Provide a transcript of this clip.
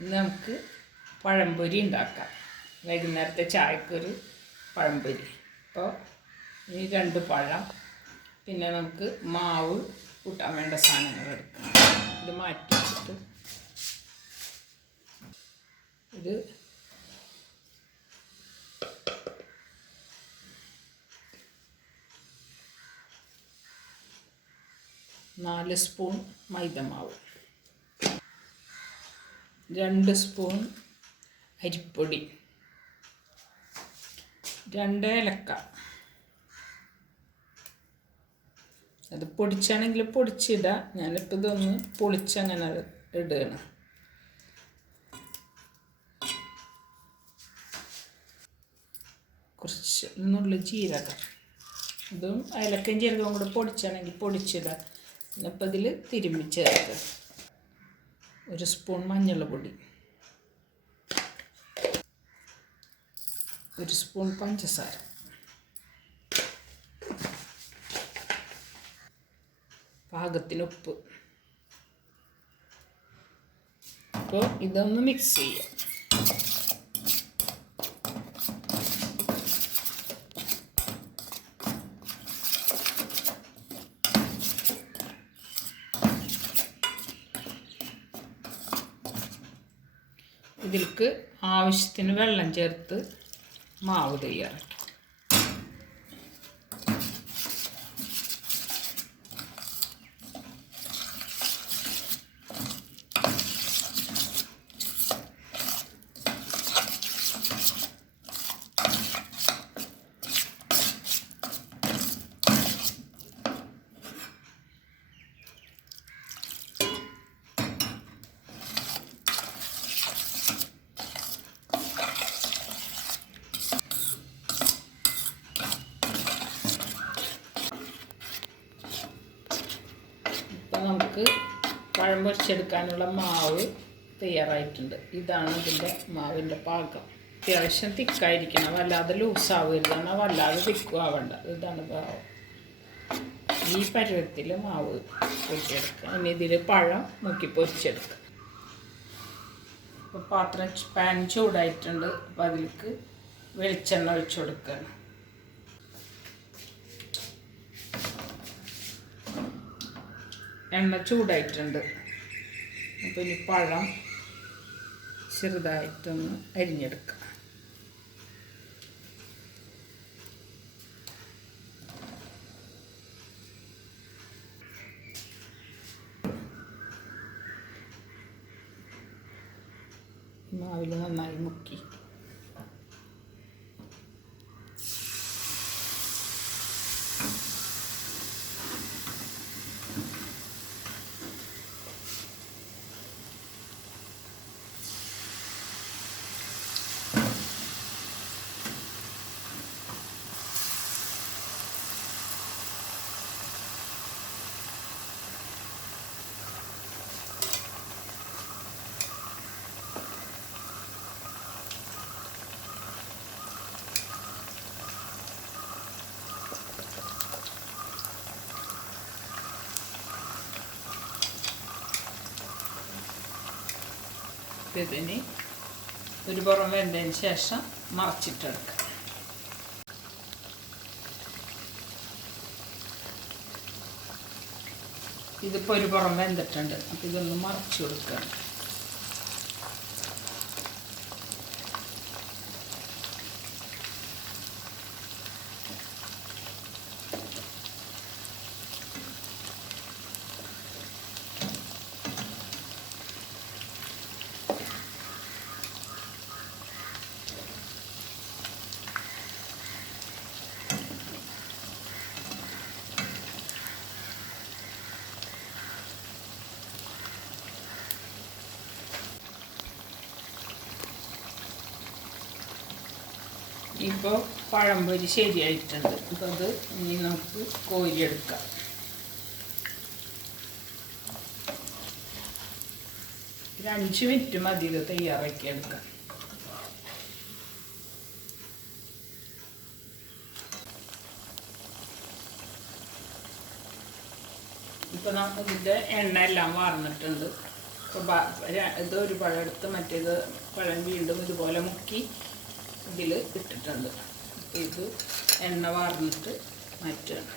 ഇന്ന് നമുക്ക് പഴംപൊരി ഉണ്ടാക്കാം. വൈകുന്നേരത്തെ ചായക്കൊരു പഴംപൊരി. അപ്പോൾ ഈ 2 പഴം, പിന്നെ നമുക്ക് മാവ് കൂട്ടാൻ വേണ്ട സാധനങ്ങൾ എടുക്കണം. ഇത് മാറ്റി വെച്ചിട്ട് ഇത് നാല് സ്പൂൺ മൈദമാവ്, 2 സ്പൂൺ അരിപ്പൊടി, 2 ഏലക്ക. അത് പൊടിച്ചാണെങ്കിൽ പൊടിച്ചിടാം. ഞാനിപ്പോൾ ഇതൊന്ന് പൊളിച്ചങ്ങനെ ഇടുകയാണ്. കുറച്ച് നുള്ളി ജീരകം, ഇതും ഏലക്കയും ജീരകവും കൂടെ പൊടിച്ചാണെങ്കിൽ പൊടിച്ചിടാം. ഇപ്പം ഇതിൽ തിരുമ്മി ചേർത്ത് 1 സ്പൂൺ മഞ്ഞൾപ്പൊടി, 1 സ്പൂൺ പഞ്ചസാര, പാകത്തിന് ഉപ്പ്. അപ്പോൾ ഇതൊന്ന് മിക്സ് ചെയ്യാം. ഇതിലേക്ക് ആവശ്യത്തിന് വെള്ളം ചേർത്ത് മാവ് തയ്യാറാക്കി. നമുക്ക് പഴം പൊരിച്ചെടുക്കാനുള്ള മാവ് തയ്യാറായിട്ടുണ്ട്. ഇതാണ് ഇതിൻ്റെ മാവിൻ്റെ പാകം. അത്യാവശ്യം തിക്കായിരിക്കണം, വല്ലാതെ ലൂസാവരുത്, എന്നാൽ വല്ലാതെ തിക്കും ആവണ്ട. ഇതാണ് പാകം. ഈ പരുവത്തിൽ മാവ് പൊരിച്ചെടുക്കുക. ഇനി ഇതിൽ പഴം മുക്കി പൊരിച്ചെടുക്കുക. ഇപ്പോൾ പാൻ ചൂടായിട്ടുണ്ട്. അപ്പോൾ അതിലേക്ക് വെളിച്ചെണ്ണ ഒഴിച്ചു കൊടുക്കുകയാണ്. എണ്ണ ചൂടായിട്ടുണ്ട്. അപ്പോൾ ഇനി പഴം ചെറുതായിട്ടൊന്ന് അരിഞ്ഞെടുക്കുക. മാവിൽ നന്നായി മുക്കി ഇതിന് ഒരു പുറം വെന്തതിന് ശേഷം മറച്ചിട്ടെടുക്കുക. ഇതിപ്പോൾ ഒരു പുറം വെന്തിട്ടുണ്ട്. അപ്പോൾ ഇതൊന്ന് മറച്ചു കൊടുക്കുക. ഇപ്പോൾ പഴംപൊരി ശരിയായിട്ടുണ്ട്. അപ്പോൾ അത് ഇനി നമുക്ക് കോരിയെടുക്കാം. ഒരു 5 മിനിറ്റ് മതി ഇത് തയ്യാറാക്കിയെടുക്കാം. ഇപ്പോൾ ഇതിൻ്റെ എണ്ണ എല്ലാം വാർന്നിട്ടുണ്ട്. അപ്പോൾ ഇത് ഒരു പഴം എടുത്ത് മറ്റേത് പഴം വീണ്ടും ഇതുപോലെ മുക്കി ഇതിൽ ഇട്ടിട്ടുണ്ട്. ഇത് എണ്ണ വാർന്നിട്ട് മാറ്റുകയാണ്.